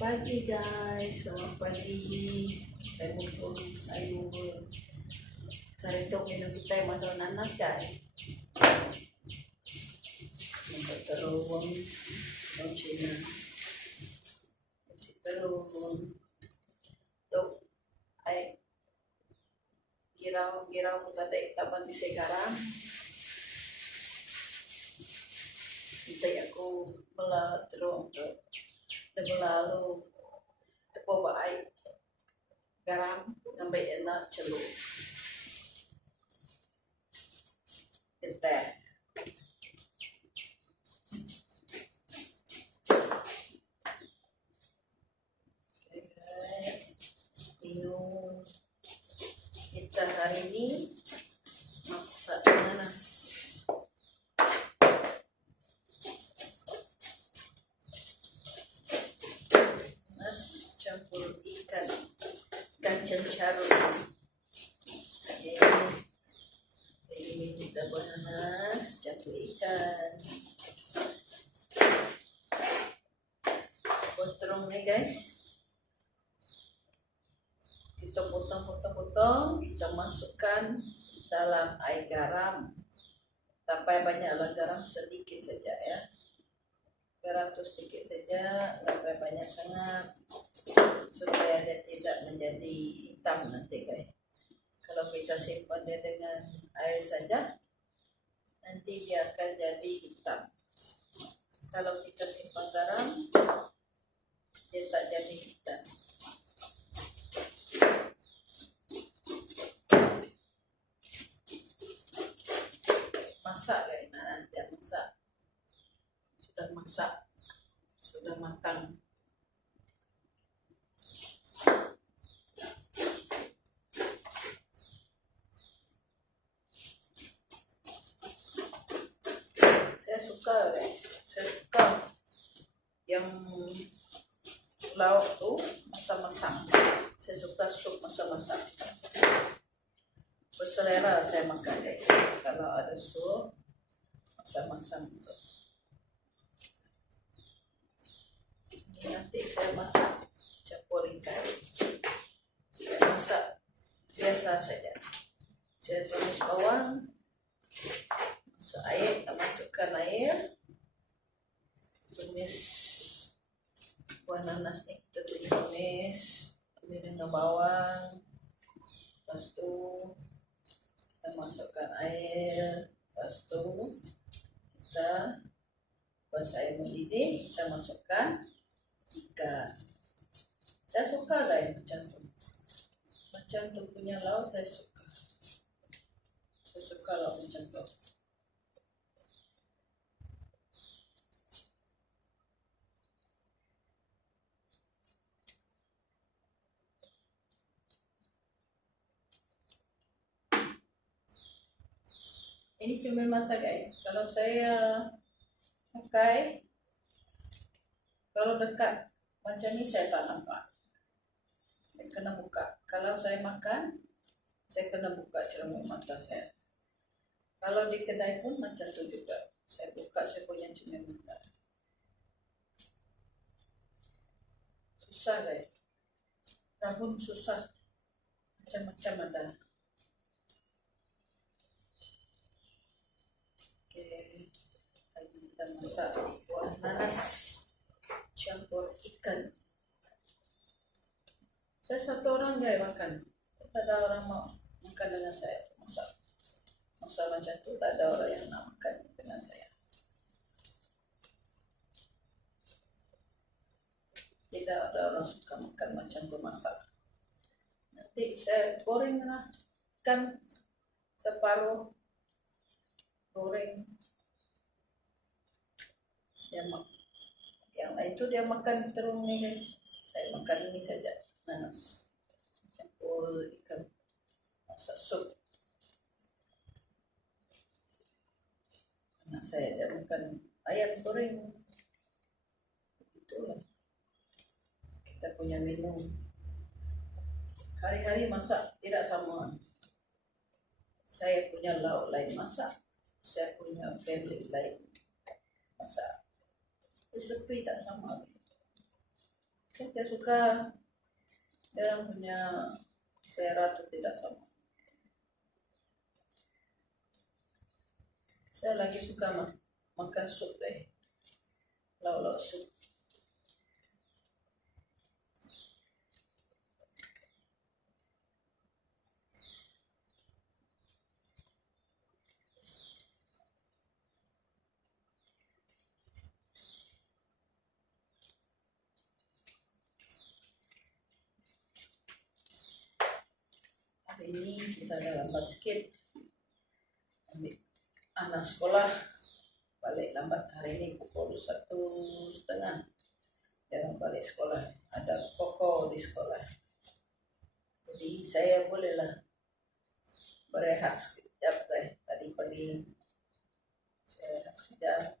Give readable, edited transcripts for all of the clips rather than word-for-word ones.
Pagi guys, selamat pagi. Kita butuh sayur. Saya itu minum kita makan nanas guys. Untuk terowong, Cina. Kasih terowong. Tuh, ay girau kita tak taban di sekarang. Kita aku bela terowong tuh. Lalu tepo baik garam sampai enak celuk kita minum. Kita hari ini masak nanas. Campur ikan cancaro. Ini kita buat nanas campur ikan. Potongnya guys, kita potong, kita masukkan dalam air garam. Sampai banyaklah garam, sedikit saja ya. Garam itu sedikit saja, sampai banyak sangat, supaya dia tidak menjadi hitam nanti guys. Kalau kita simpan dia dengan air saja, nanti dia akan jadi hitam. Kalau kita simpan garam, dia tak jadi hitam. Masak guys, nanas dia masak. Sudah matang. Saya suka yang lauk tuh masak-masak. Saya suka sup masak-masak. Berselera saya makan guys. Kalau ada sup masak-masak. Nanti saya masak campur ikan. Saya masak biasa saja. Saya tumis bawang, masukkan air, tumis buah nanas ni kita tumis dengan bawang. Lepas tu kita masukkan air. Lepas tu kita pas air mendidih, kita masukkan ikan. Saya suka guys macam tu punya lauk. Saya suka lauk macam tu. Ini cuma mata guys. Kalau saya pakai, kalau dekat macam ni saya tak nampak. Saya kena buka. Kalau saya makan, saya kena buka cermin mata saya. Kalau di kedai pun macam tu juga. Saya buka saya punya cermin mata. Susah guys. Rabun susah. Macam-macam ada. Oke. Kita masak buah nanas campur ikan. Saya satu orang je makan. Tak ada orang mau makan dengan saya. Masa macam tu tak ada orang yang nak makan dengan saya. Tidak ada orang suka makan macam tu masak. Nanti saya goreng lah ikan separuh, goreng. Yang lain tu dia makan terung ni guys. Saya makan ini saja, nanas campur ikan, masak sup. Anak saya dia makan ayam goreng. Itulah kita punya minum. Hari-hari masak tidak sama. Saya punya lauk lain masak, saya punya family lain masak. Resepi tak sama. Saya suka dalam punya selera tu tidak sama. Saya lagi suka makan sup deh, lauk-lauk sup. Hari ini kita ada lambat sikit. Ambil anak sekolah balik lambat hari ini pukul 1:30. Jangan balik sekolah, ada koko di sekolah. Jadi saya bolehlah berehat sekejap deh. Tadi pagi saya rehat sekejap.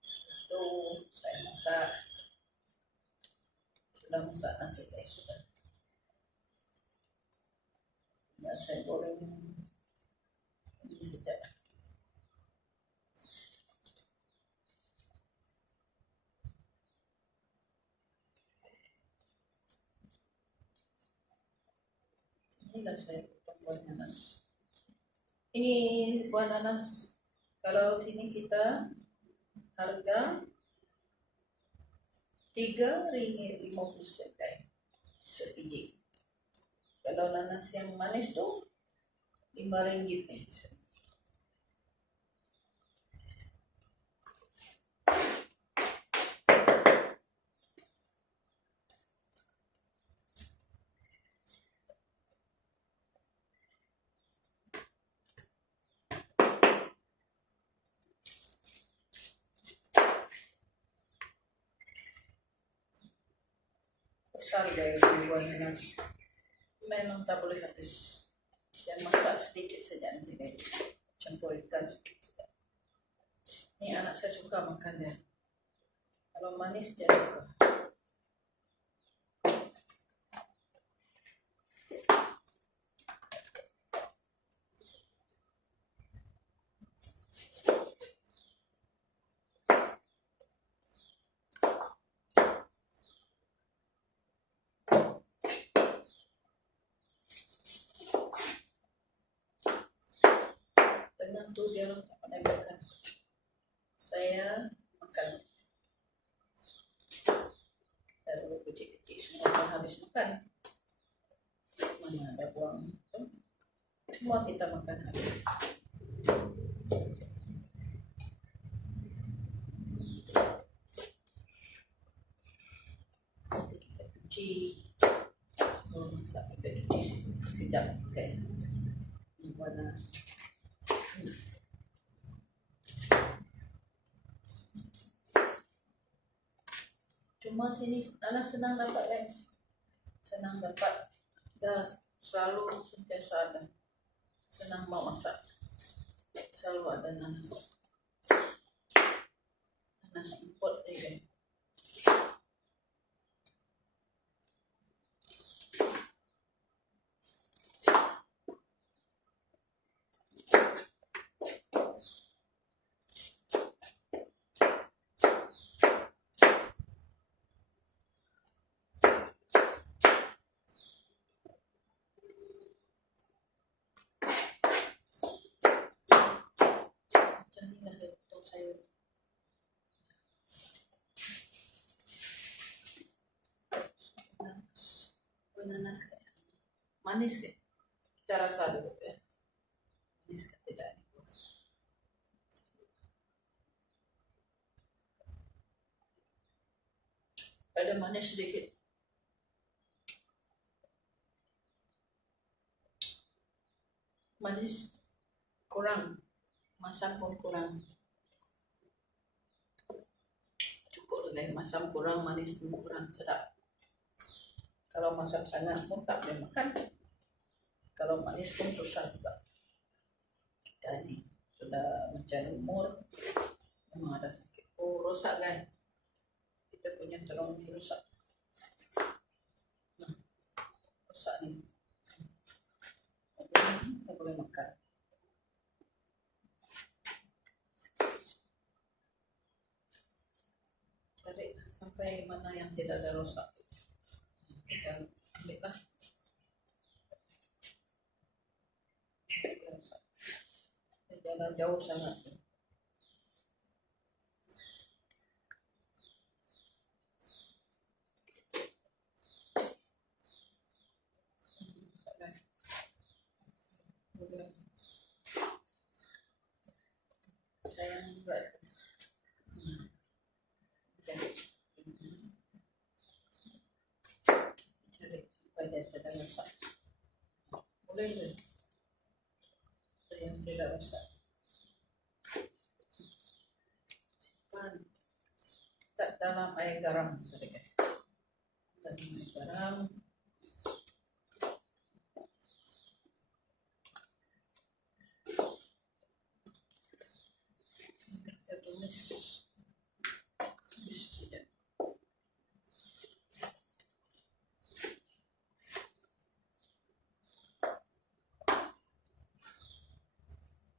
Lepas tu saya masak. Sudah masak nasi guys, sudah. Dan saya goreng ini sekejap. Inilah saya potong buah nanas. Ini buah nanas, kalau sini kita harga RM3.50 sebiji. Kalau nanas yang manis tu RM5. Besar dari buah nanas. Memang tak boleh habis. Saya masak sedikit saja nanti guys. Campur ikan sedikit saja. Ini anak saya suka makan dia. Kalau manis dia suka. Tengah tu dia tak pandai makan. Saya makan. Dan dulu kecil-kecil semua tak habis makan. Mana ada buang. Semua kita makan habis. Nanti kita cuci. Sebelum masak kita cuci sekejap. Okay. Ini warna. Cuma sini anak senang dapat kan? Senang dapat. Dah selalu sentiasa ada. Senang mau masak. Selalu ada nanas. Nanas import ni kan. Inilah saya potong sayur. Nanas. nanas kayak manis kayak kita rasa dulu ya, manis kan tidak ini. Ada manis sedikit, manis kurang, masam pun kurang, cukup lah, masam kurang, manis pun kurang, sedap. Kalau masam sangat pun tak boleh makan, kalau manis pun susah juga. Kita ni sudah macam umur, memang ada sakit. Oh, rosak kan, kita punya terong ni rosak. Nah, rosak ni, tak boleh makan. Cari sampai mana yang tidak ada rosak, kita ambil lah. Jangan jauh sangat. Sayang juga itu. Cari supaya tidak rosak. Boleh tu. Yang tidak rosak. Simpan tak dalam air garam tadi kan. Dalam air garam. Kita tumis. Tidak.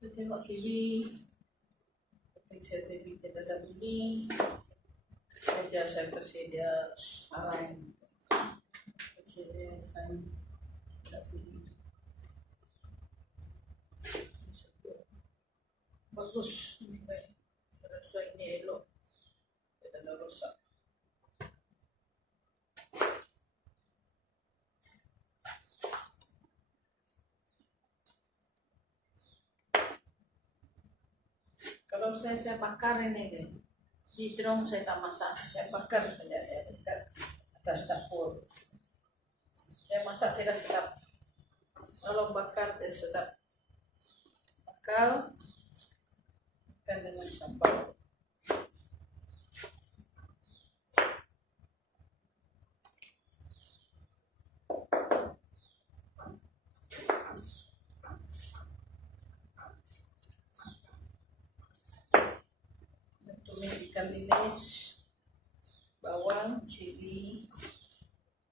Kita tengok TV. Saya TV tidak ada bunyi. Saja saya kasih dia saran. Kasih dia saran. Tak bunyi. Bagus. Ini baik. Saya rasa ini elok. Tidak ada rosak. Kalau saya bakar ini deh. Di terong saya tak masak, saya bakar saja ya, dekat atas dapur. Saya masak tidak sedap. Kalau bakar dia sedap. Bakar ikan dengan sambal. Tumis ikan bilis, bawang, cili,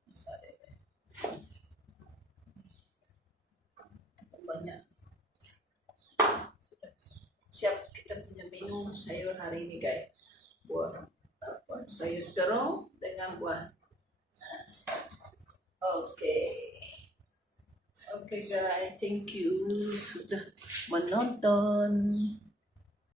masak deh. Banyak. Sudah siap kita punya menu sayur hari ini guys. Buah sayur terong dengan buah nasi. Okay guys, thank you sudah menonton.